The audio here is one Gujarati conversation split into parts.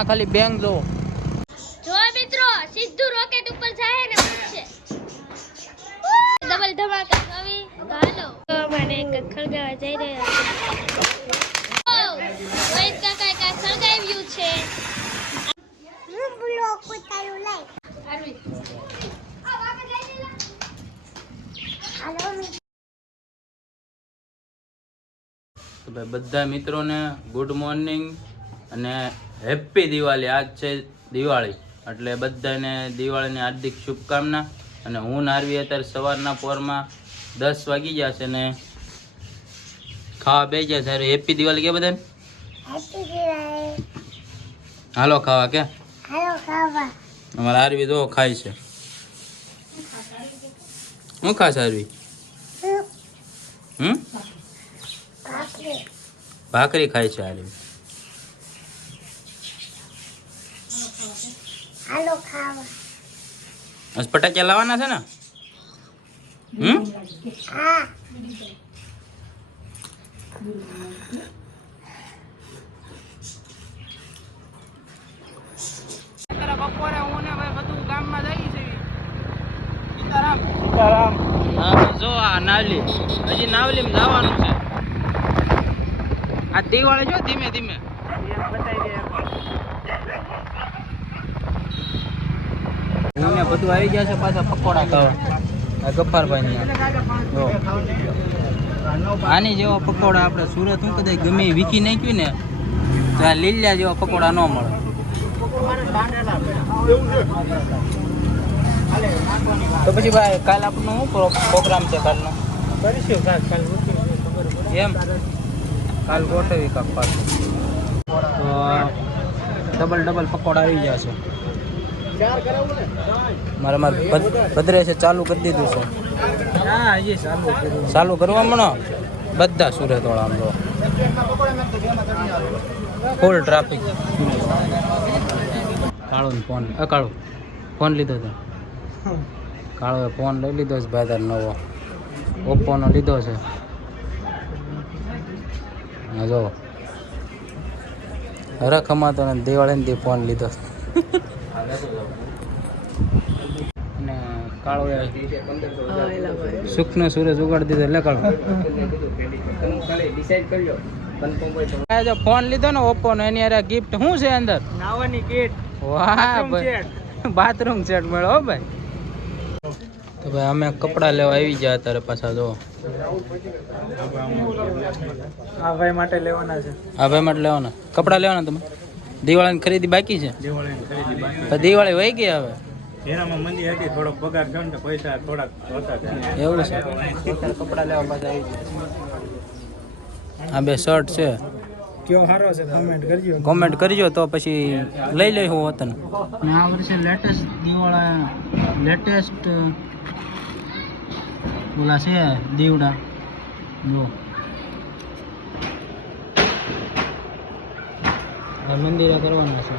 આ ખાલી બેંક જો મિત્રો સીધું રોકેટ ઉપર જાય ને પૂછે ડબલ ધમાકા આવી હાલો મને ખળગાવા જઈ રહ્યા છે રોહિત કાકા કા સળગાવ્યું છે હું બ્લોક ઉતારું લઈ આરવી આ વાગે લઈ લેલા હાલો તો ભાઈ બધા મિત્રોને ગુડ મોર્નિંગ અને હેપી દિવાળી. આજ છે દિવાળી એટલે બધાને દિવાળીની હાર્દિક શુભકામના. અને હું નારવી અત્યારે સવારના પોરમાં 10 વાગી ગયા છે ને ખાવા બે ગયા છે. હેપી દિવાળી કે બધાને હાલો ખાવા કે હાલો ખાવા અમારા આરવી જો ખાય છે. હું ખાસ આરવી ભાખરી ખાય છે આરવી. હાલો ખાવા આજ ફટાકિયા લાવવાના છે ને? હા બપોરે હું ને ભાઈ બધું ગામમાં જઈ છે. સીતારામ હા જો આ નાવલી હજી નાવલીમાં જવાનું છે. આ દિવાળી જો ધીમે ધીમે હું ને બધું આવી ગયા છે. પાછા પકોડા ખાવા આ ગફ્ફારભાઈ જો આની જેવા પકોડા આપણે સુરત હું કદાચ ગમે વીકી નાખ્યું ને તો આ લીલા જેવા પકોડા ન મળે. તો પછી ભાઈ કાલ આપણનો શું પ્રોગ્રામ છે? કાલનો કરીશું એમ કાલ ગોઠવી કાપ પાછું તો ડબલ પકોડા આવી ગયા છે. મારે ભદ્રે છે ચાલુ કરી દીધું છે. ચાલુ કરવા મળો બધા સુરત વાળા આમ તો ફૂલ ટ્રાફિક. કાળો ફોન લીધો હતો. કાળોએ ફોન લઈ લીધો છે ભાઈ તાર નવો ઓપ્પોનો લીધો છે. હા જો હરખ અમાતો ને દિવાળીથી ફોન લીધો અને કાળોએ સુખનો સૂરજ ઉગાડી દીધો. એટલે કાળો જો ફોન લીધો ને ઓપ્પોનો એની અરે ગિફ્ટ શું છે અંદર? નાવાની કીટ. વાહ ભાઈ બાથરૂમ સેટ મળ્યો હો ભાઈ. તો ભાઈ અમે કપડાં લેવા આવી ગયા અત્યારે પાછા જો આ ભાઈ માટે લેવાના કપડાં લેવાના. તમે દિવાળીની ખરીદી બાકી છે? દિવાળી વહી ગઈ હવે. એવું છે કપડાં લેવા પાછા આવી ગયા. આ બે શર્ટ છે. કેવો સારો છે કોમેન્ટ કરજો તો પછી લઈ લઈ હું વતન. આ વર્ષે લેટેસ્ટ ઓલા છે દીવડા જો મંદિરે કરવાના છે.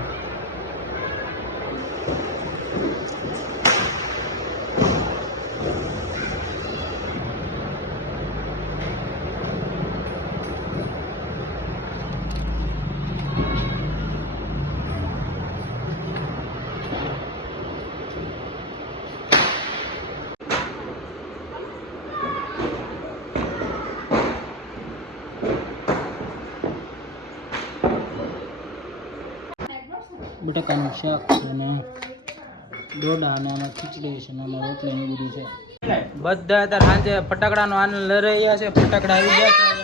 બટાકાનું શાક છે અને ડોડા અને આમાં ખીચડી છે અને આમાં રોટલી ને બધું છે. બધા અત્યારે સાંજે ફટાકડાનો આનંદ લઈ રહ્યા છે. ફટાકડા આવી ગયા છે.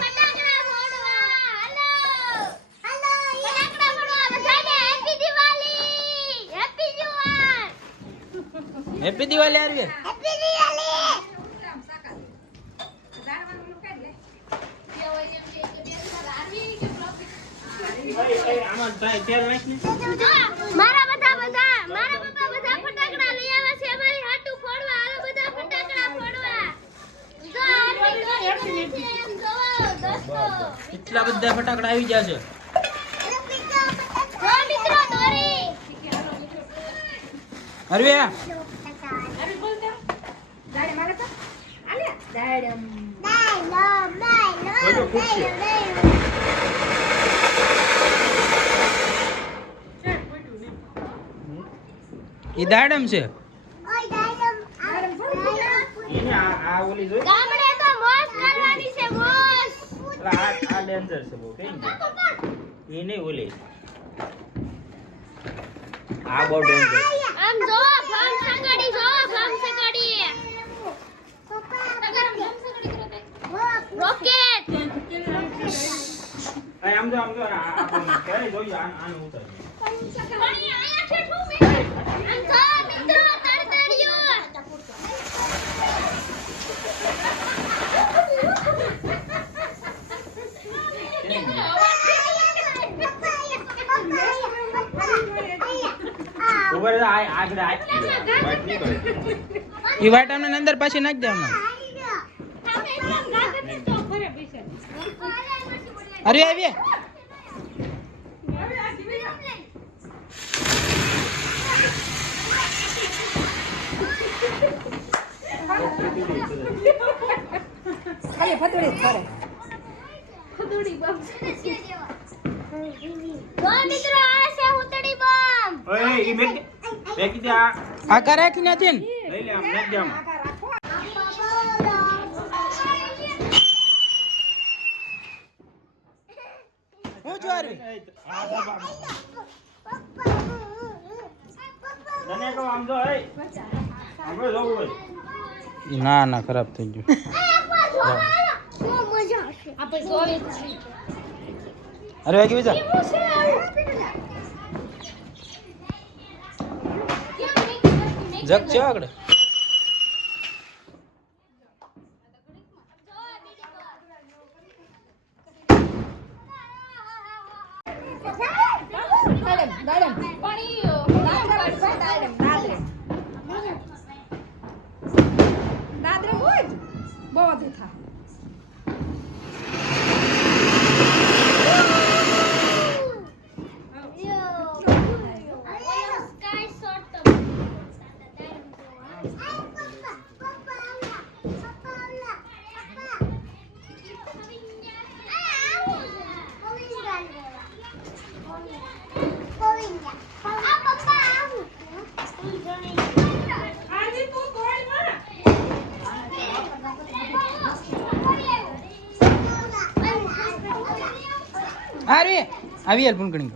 હેપી દિવાળી આવી. મારા પપ્પા બધા ફટાકડા લઈ આવ્યા છે અમારી હાટુ ફોડવા. હાલો બધા ફટાકડા ફોડવા. કેટલા બધા ફટાકડા આવી ગયા છે. મિત્રો દોરી અરવે બોલતા ગાડી મારે તો આલ્યા દાડમ ઈ દાડમ છે. એને આ ઓલી જોઈ ગામડે તો મોજ કરવાની છે મોજ. આ ડેન્જર છે બહુ કઈ ને એ નહીં ઓલી આ બહુ ડેન્જર આમ જો ભમ સગાડી જો ભમ સગાડી રોકેટ આમ જો આ પણ ક્યારે જોઈ આનું ઉતર પાણી આયા છે ઠું મે આમ જો મિત્રો તડતડિયો ઉપર આગળ વાત નહીં કરે ઈ વાટામને અંદર પાછી નાખ દે હમણાં. અરે આવી ખાલી ફતોડી જ કરે. જો મિત્રો આ છે હુતડી બમ ઓય ઈ મેકી દે આ કરાકી નથી ને લઈ લે આમ નાખ દે આમ હું જોરી તને કહો આમ જો એ આપણે જોવું હોય ના ના ખરાબ થઈ ગયું. અરે વાગી બીજા જગ છે આગળ. દાદરે હોય જ બહુ દેખા. અરે આવી યાર ફોન કરી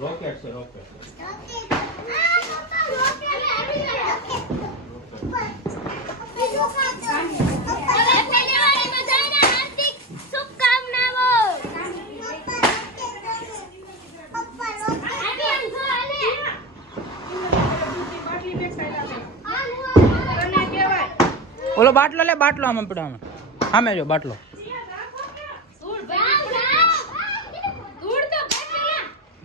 રોકેટ છે રોકેટ ઓલો બાટલો લે બાટલો આમાં પડ્યો આમે જો બાટલો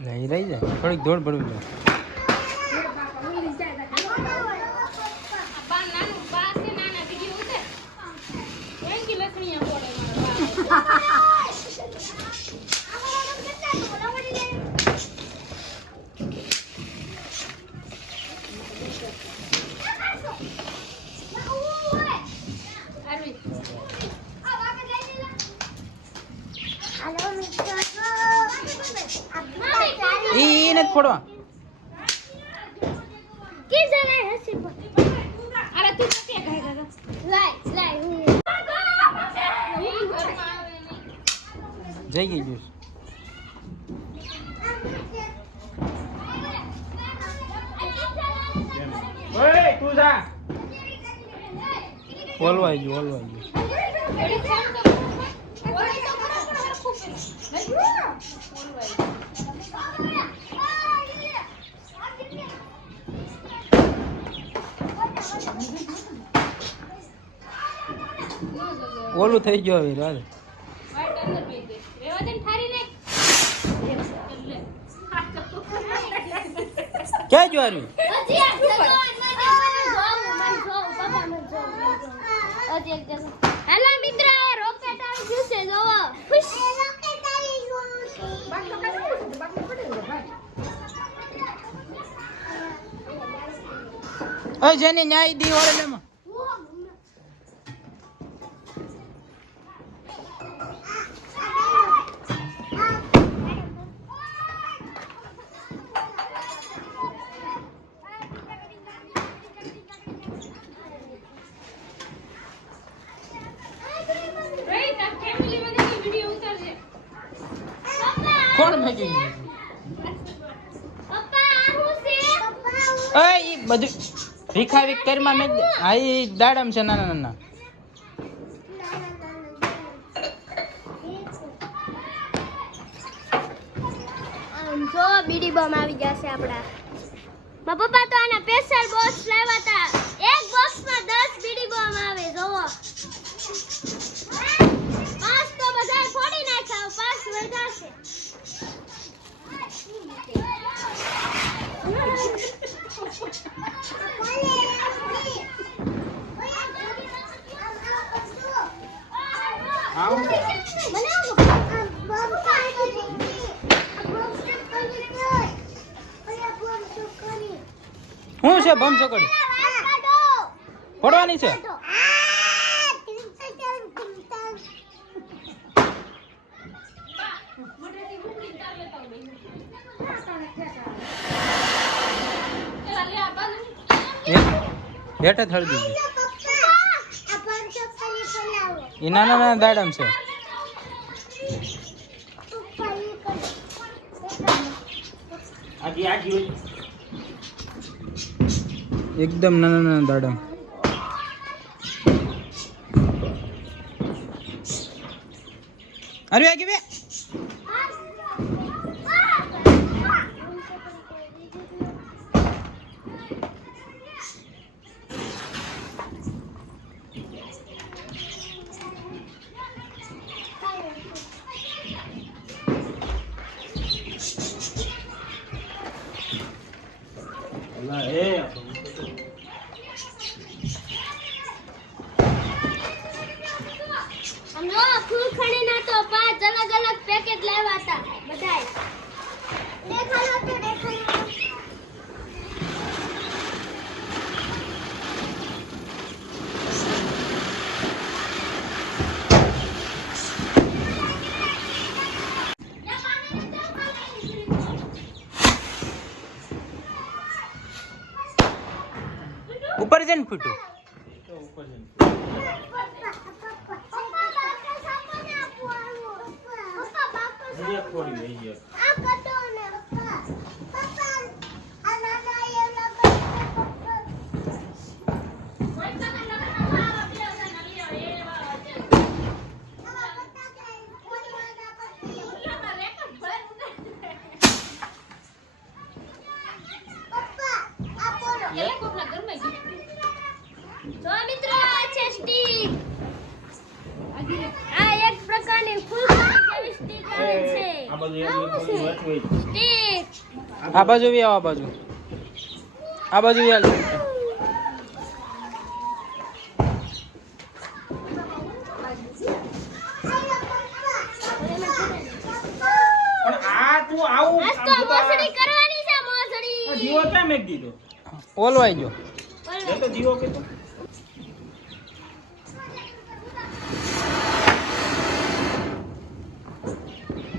લઈ રહી જાય થોડીક દોડ પડવી જાય. ઈ નથી ફોડવા જઈ ગઈ જ્યુસ. ઓય તું જા ઓલવાઈ ગયું ઓલવાઈ ગયું. ઓલું થઈ ગયો હવે રાજ ક્યાં જોવાનું હેલો મિત્ર રોકેટ આવી ગયું છે જોવો ખુશ રોકેટ આવી ગયું બાટલો કાઢી મૂકો, બાટલો પડેલો ભાઈ. ઓય જેની ન્યાય દી ઓરે લેમાં કોણ મેકી ઓય ઈ બધું ભીખા વિક કરમાં મેક આ ઈ દાડમ છે નાના નાના જો બીડી બોમ્બ આવી જશે આપડા મારા પપ્પા તો આના સ્પેશિયલ બોક્સ લાવ્યા હતા એક બોક્સમાં 10 બીડી બોમ્બ આવે જોવો 5 તો બધાય ફોડી નાખ્યા 5 વધારશે શું છે બમ ચકડી ફોડવાની છે હેઠે થળી દીધી એ નાના નાના દાડમ છે એકદમ નાના નાના દાડમ અરે આગી બે ફૂલખણીના તો 5 અલગ અલગ પેકેટ લાવ્યા હતા બધાય દેખાડો તો દેખાડો ઉપર જઈને ફૂટ્યું તો મિત્રો આ છે સ્ટીક આ એક પ્રકારની ફૂલખણી જેવી સ્ટીક આવે છે સ્ટીક આ બાજુ બી આવો આ બાજુ બી હાલ પણ આ તું આવું આજ તો મોસડી કરવાની છે મોસડી દીવો ક્યાં મેક દીધો ઓલવાઈ ગયો એ તો દીવો કે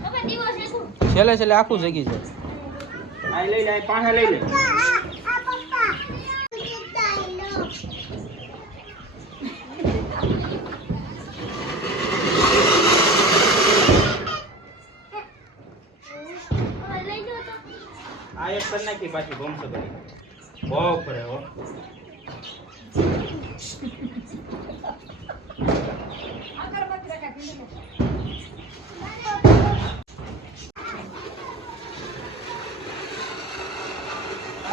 હવે દીવો છે શું છેલ્લે છેલ્લે આખું જગી છે આ લઈ લે પાછા લઈ લે આ પપ્પા લઈ જો તો આ એક કર નાખી પાછી બોમ્બ સગડી બહુ પડે હો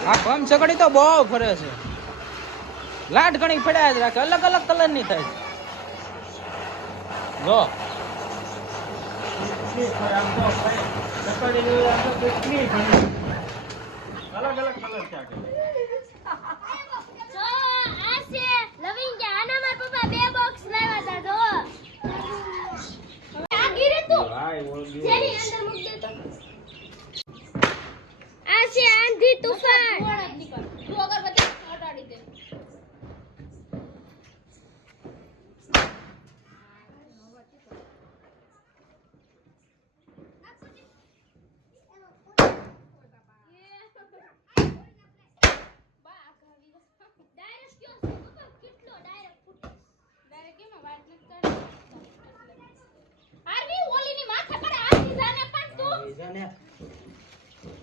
આ બમ ચકડી તો બહુ ફરે છે લાટ ઘણી ફેડાય જ રાખે અલગ અલગ કલર ની થાય જો અલગ અલગ કલર છે જો આ છે લવિંગા આના માર પપ્પા 2 બોક્સ લાવ્યા હતા જો આ ગીરે તો જેની અંદર મૂક દે તો આ છે આંધી તુફાન તું અગરબત્તી હટાડી દે આરવી ઓલીની માથે પર આરવી જાને પણ તું જાને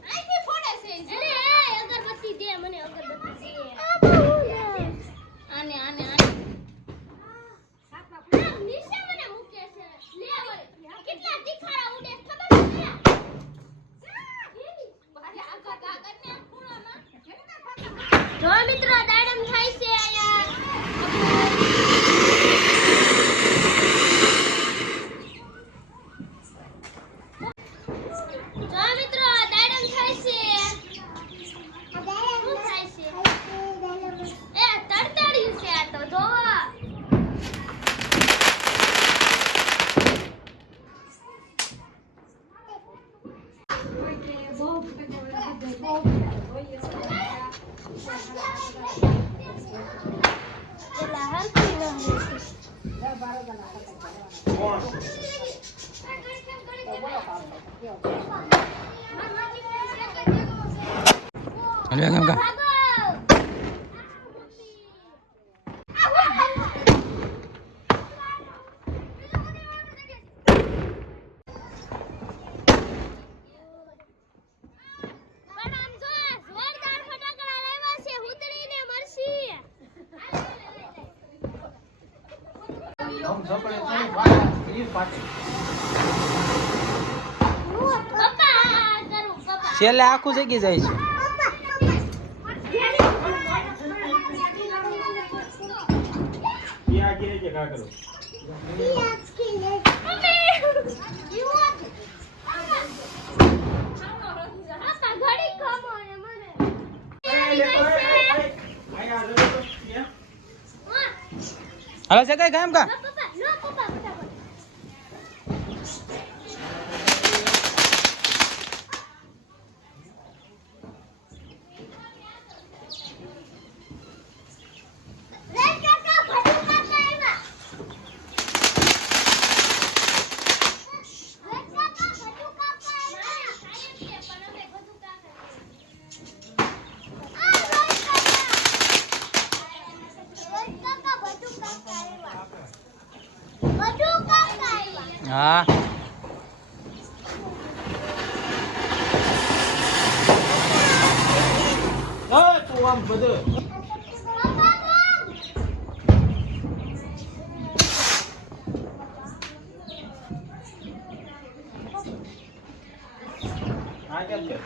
આઈથી ફોડે છે અરે અગરબત્તી દે મને અગરબત્તી દે આને આને આને નીચે મને મૂકે છે લે વળે કેટલા તીખાડા ઉડે ખબર છે બારે આગા કાગળને ખૂણામાં જો મિત્રો દાડમ થાય છે આયા જો મિત્રો દાડમ થાય છે શું થાય છે એ તડતડ્યું છે આ તો જો એલા હરખી ન કોણ અરે કાકા हम झपड़े थोड़ी बात ઈ પાટી છેલ્લે આખું જગી જાય છે ઈ આ ગીરે છે કાકરો આયા જો તો હાલો જગાઈ કામ કા હા તું આમ બધું આ કેમ છે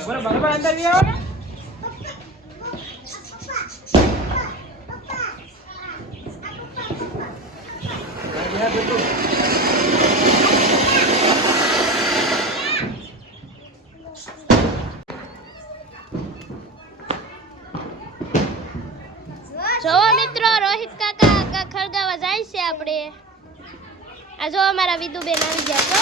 બરાબર અંદર બી આવો જો મિત્રો રોહિત કાકા ખળગાવા જાય છે આપણે આ જો અમારા વિદુબેન આવી ગયા જો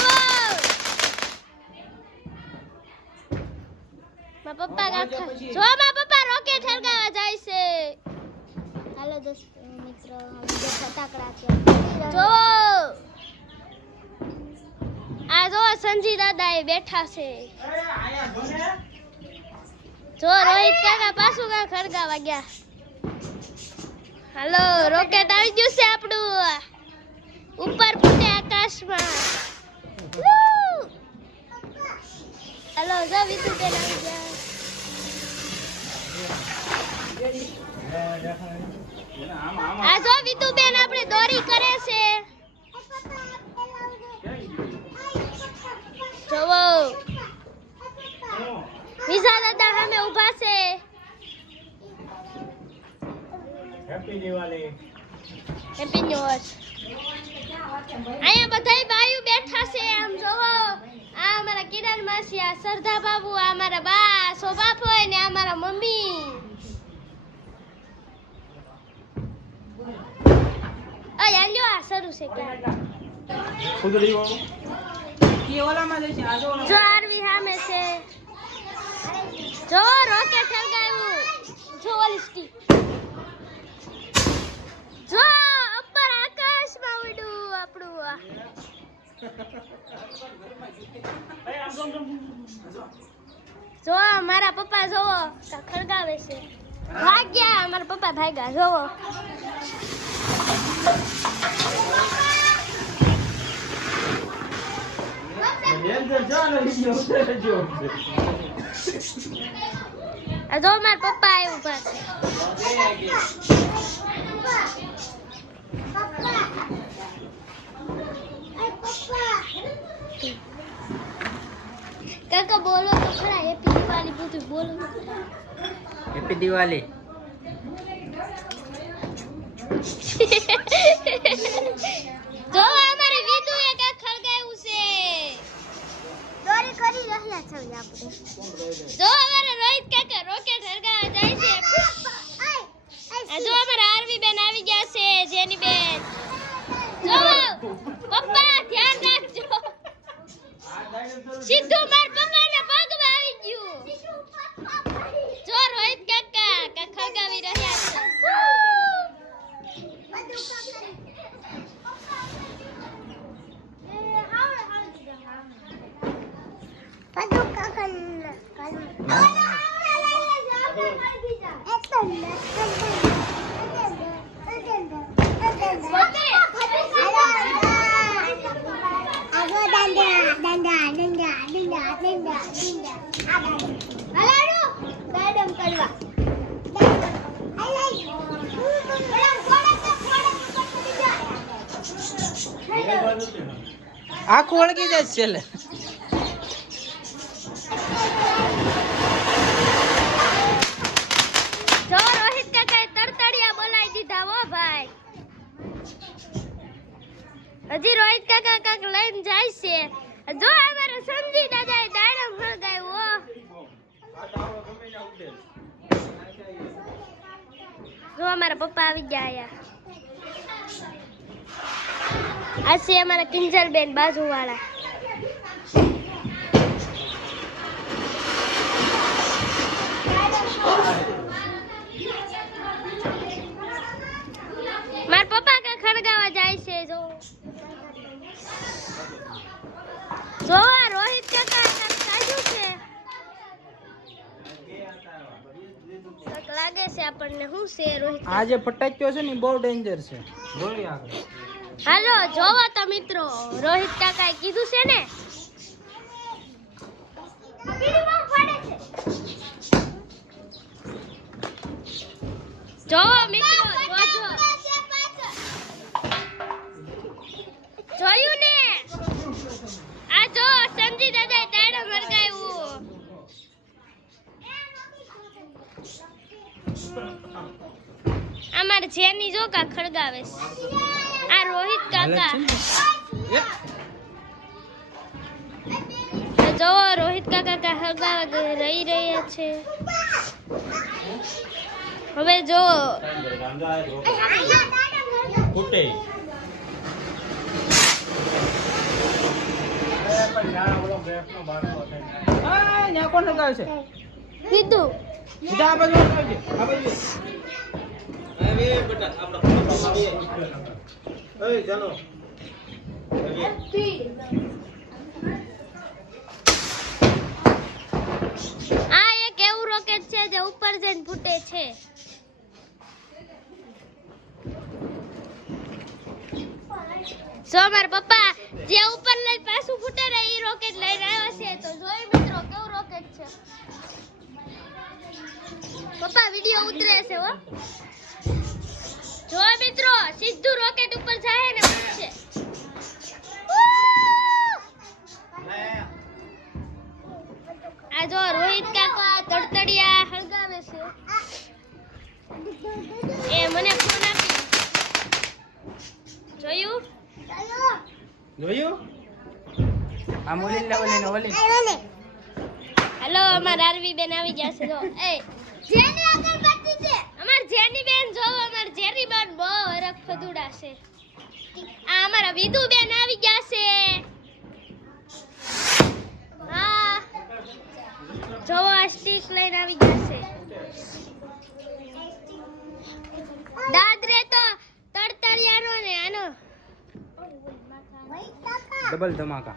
પપ્પા કાકા જો મારા પપ્પા રોકેટ ખળગાવા જાય છે હાલો દોસ્તો મિત્રો જે ફટાકડા છે જો આ જો સંજી દાદા એ બેઠા છે જો રોહિત કાકા પાછું કા ખળગાવા ગયા હાલો રોકેટ આવી ગયું છે આપણું ઉપર ફૂટે આકાશમાં હાલો જો વિદુબેન આવી ગયા આ જો વિદુબેન આપણે દોરી કરે છે જોવો વિઝા દાદા સામે ઊભા છે happy Diwali happy new year અહીંયા બધાય બાયુ બેઠા છે આમ જોવો આ અમારા કિરણ માસી આ સરદા બાબુ આ અમારા બા શોભા ફોય ને આ મારા મમ્મી અય આલ્યો આ શરૂ છે કે ખુદડી વાળું જો આરવી સામે છે જો રોકેટ સળગાવ્યું જો ઓલી સ્ટીક જો આવડું આપણું જો મારા પપ્પા જોવો ખળગાવે છે ભાગ્યા મારા પપ્પા ભાગ્યા જોવો આ જો મારા પપ્પા આવ્યું પાસે કાકા બોલો તો ખરા હેપી દિવાળી બધું બોલો તો ખરા હેપી દિવાળી. જો અમારે વિદુ એક ખળગાયું છે દોરી કરી રહ્યા છે આપણે જો અમારે રોહિત કાકા રોકેટ હરગાવા જાય છે આ જો અમારા આરવી બેન આવી ગયા છે જેની બેન જો પપ્પા ધ્યાન રાખજો સીધું માર પપ્પાના પગમાં આવી ગયું જો રોહિત કાકા ખળગાવી રહ્યા છે આખું વળગી જાય છે છેલ્લે. જો રોહિત કાકાએ તરતડિયા બોલાવી દીધા હો ભાઈ હજી રોહિત કાકા કાક લઈને જાય છે જો અમારે સમજી દાદાએ દાડમ હળગાવ્યો જો અમારા પપ્પા આવી ગયા આ છે અમારા કિંજલબેન બાજુવાળા મારા પપ્પા કે ખડગાવા જાય છે જો જો આ રોહિત કાકા કાઢ્યું છે કાક લાગે છે આપણને શું છે રોહિત આ જે ફટાક્યો છે ને બહુ ડેન્જર છે. જોઈ આગળ. હાલો જોવો તો મિત્રો રોહિત કાકાએ કીધું છે ને જોવો મિત્રો જોજો જોયું ને આ જો સંજી દાદાએ દાડો મરગાવ્યું અમારે જેની જો કા ખડગાવે છે આ રોહિત કાકા જો રોહિત કાકા કા હળગાવા રહી રહ્યા છે હવે જો ફૂટે ત્યાં કોણ લગાવે છે? કીધું સીધા આ બાજુ આવજે, આ બાજુ. આ એક એવું રોકેટ છે જે ઉપર જઈને ફૂટે છે જો મારા પપ્પા જે ઉપર લઈ પાછું ફૂટે ને ઈ રોકેટ લઈને આવ્યા છે તો જોઈ મિત્રો કેવું રોકેટ છે પપ્પા વિડિયો ઉતરે છે હો જો મિત્રો સીધું રોકેટ ઉપર જાય ને ફૂટશે આ જો રોહિત કાકા તડતડિયા હળગાવે છે એ મને ફોન આપી જોયું જોયું? આ મોલી લેવલી ને ઓલી. હેલો અમાર આરવી બેન આવી ગયા છે જો એ જેની આગળ બેઠી છે અમાર જેની બેન જોવો અમાર જેની બેન બહુ હરખ ફદુડા છે આ અમારા વિદુ બેન આવી ગયા છે હા જોવો આ સ્ટીક લઈને આવી ગયા છે દાદરે તો તડતડિયાનો ને આનો ડબલ ધમાકા.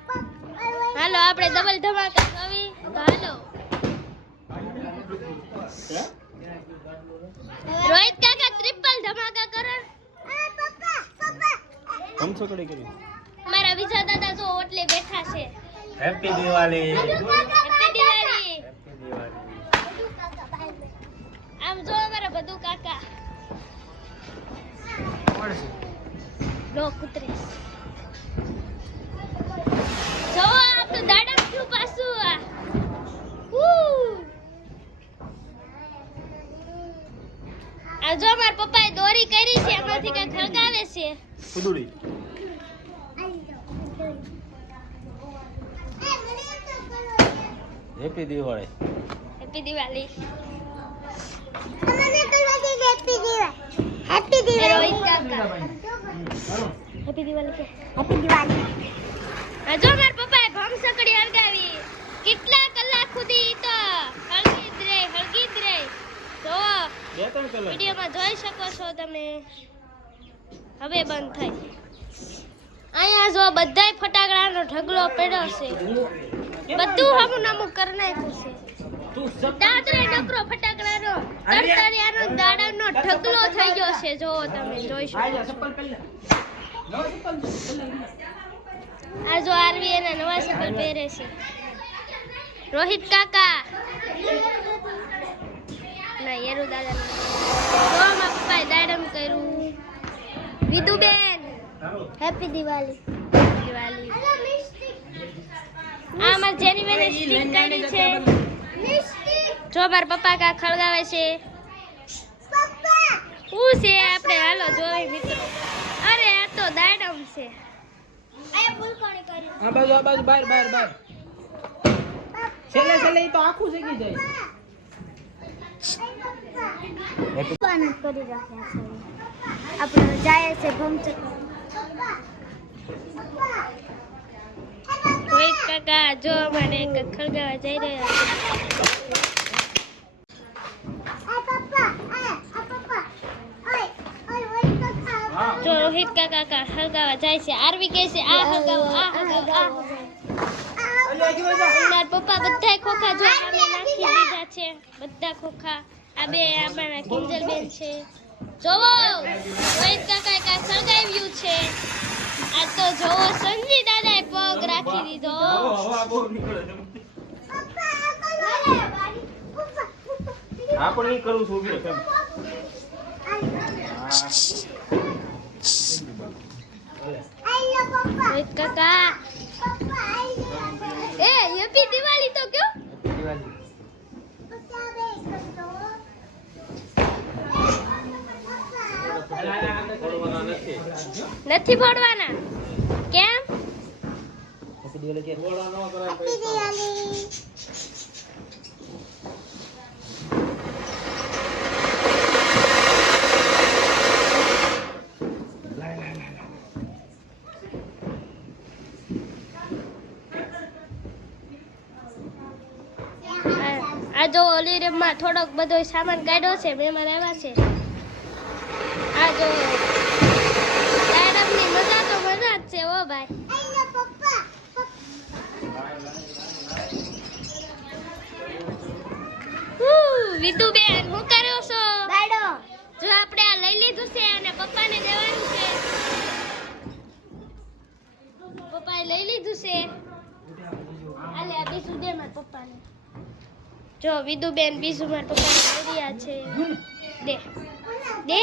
હાલો આપણે ડબલ ધમાકા કરી તો હાલો રોહિત કાકા ટ્રિપલ ધમાકા કરે ધમસકડી કરી. અમારા વિજય દાદા જો ઓટલે બેઠા છે happy Diwali. Happy Diwali happy Diwali. આમ જો અમારા બધું કાકા લો કુતરી જો આપણું દાડમ થયું પાછું આ જો મારા પપ્પાએ દોરી કરી છે એમાંથી કઈ ખળગાવે છે ફુદુડી. હેપી દિવાળી. હેપી દિવાળી રોહિત કાકા હેપી દિવાળી કે આ જો મારા પપ્પાએ ભંગ સકડી હળગાવી કેટલા કલાક સુધી તો હળગી જ રહે જો 2-3 કલાક. વિડીયોમાં જોઈ શકો છો તમે હવે બંધ થઈ અહીંયા જો બધાય ફટાકડાનો ઢગલો પડ્યો છે બધું હમું નમું કરી નાખ્યું છે દાદરે નકરો ફટાકડાનો તરતરિયાનો દાડાનો ઢગલો થઈ ગયો છે જો તમે જોઈ શકો આ જો આરવી એના નવા ચપ્પલ પહેરે છે રોહિત કાકા ના યેરુ દાદા જો મારા પપ્પાએ દાડમ કર્યું વિદુબેન હેપી દિવાળી આ માર જેની બેને સ્ટીક કરી છે જો મારા પપ્પા કા ખળગાવે છે હું છે આપણે હાલો જોઈ મિત્રો અરે આ તો દાડમ છે આયા ફૂલકોણી કરી આ બાજુ બહાર. છેલ્લે ઈ તો આખું જગી જાય. પાણી કરી રાખ્યા છે આપણે જાય છે ભમચક રોહિત કાકા જો મને ખળગાવા જઈ રહ્યા છે જો રોહિત કાકા હળગાવા જાય છે આરવી કહે છે આ હળગાવો મારા પપ્પા બધા ખોખા જો સામે નાખી દીધા છે બધા ખોખા આ બે આપણા કિંજલ બેન છે જોવો રોહિત કાકાએ કાંઈ સળગાવ્યું છે આ તો જોવો સંજી દાદાએ પગ રાખી દીધો આપણે ઈ કરું છું ઉભી કેમ. રોહિત કાકા એ હેપી દિવાળી તો કયો નથી ફોડવાના કેમ આ જો ઓલી રેમમાં થોડોક બધો સામાન કાઢ્યો છે મહેમાન આવ્યા છે આ જો દાડમની મજા તો મજા જ છે ઓ ભાઈ વિદુબેન હું કર્યો છો જો આપણે આ લઈ લીધું છે અને પપ્પાને દેવાનું છે પપ્પાએ લઈ લીધું છે આલે આ બીજું દે મારા પપ્પાને જો વિદુબેન બીજું મારા પપ્પાને લઈ રહ્યા છે દે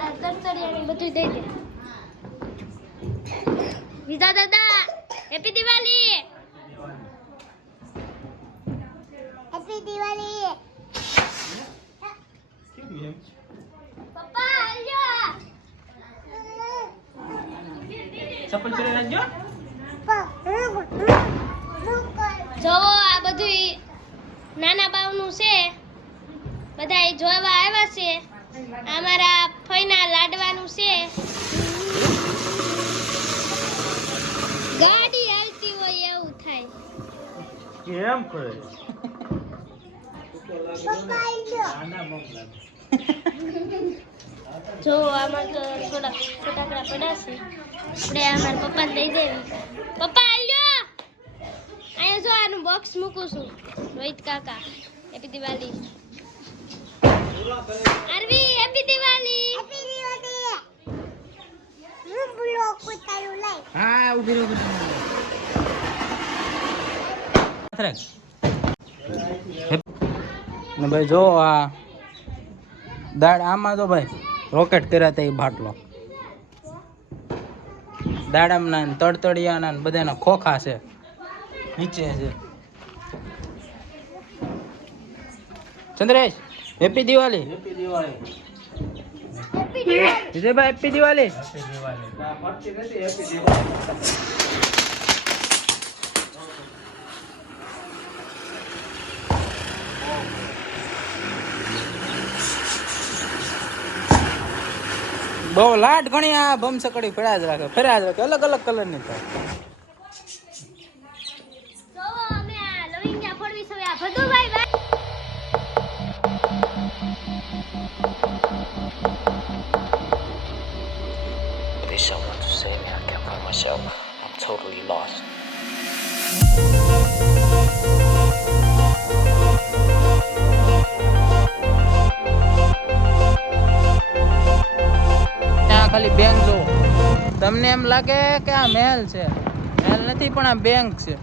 આ તરતરિયાને બધું દઈ દે વિજા દાદા હેપી દિવાળી પપ્પા આલ્યો ચપ્પલ પહેરી રાખજો. જો આ બધું નાના બાવનું છે બધા એ જોવા આવ્યા છે અમારા ફઈના લાડવાનું છે ગાડી હાલતી હોય એવું થાય કેમ કરે જો આમાં તો થોડા ફટાકડા પડ્યા છે આપણે અમારા પપ્પાને દઈ દેવી. પપ્પા આલ્યો અહીંયા જો આનું બોક્સ મૂકું છું. રોહિત કાકા happy Diwali. Aarvi happy Diwali. Happy Diwali. હું બ્લોક ઉતારું લઈ. હા ઉભી રહો ને ભાઈ જો આ દાડ આમાં તો ભાઈ રોકેટ કર્યા હતા એ બાટલો દાડામના ને તડતડિયાના ને બધાના ખોખા છે નીચે છે. Chandresh happy Diwali. Happy Diwali. Vijaybhai happy Diwali. Happy Diwali. આ ફરતી નથી હેપી દિવાળી. બહુ લાટ ઘણી આ બમસકડી ફર્યા જ રાખે અલગ અલગ કલર ની થાય. જો અમે આ લવિંગા ફોડવી છે આ ભદુભાઈ ભાઈ. There's someone to save me. I can't find myself. I'm totally lost. ત્યાં ખાલી બેંક જો તમને એમ લાગે કે આ મહેલ છે. મહેલ નથી પણ આ બેંક છે.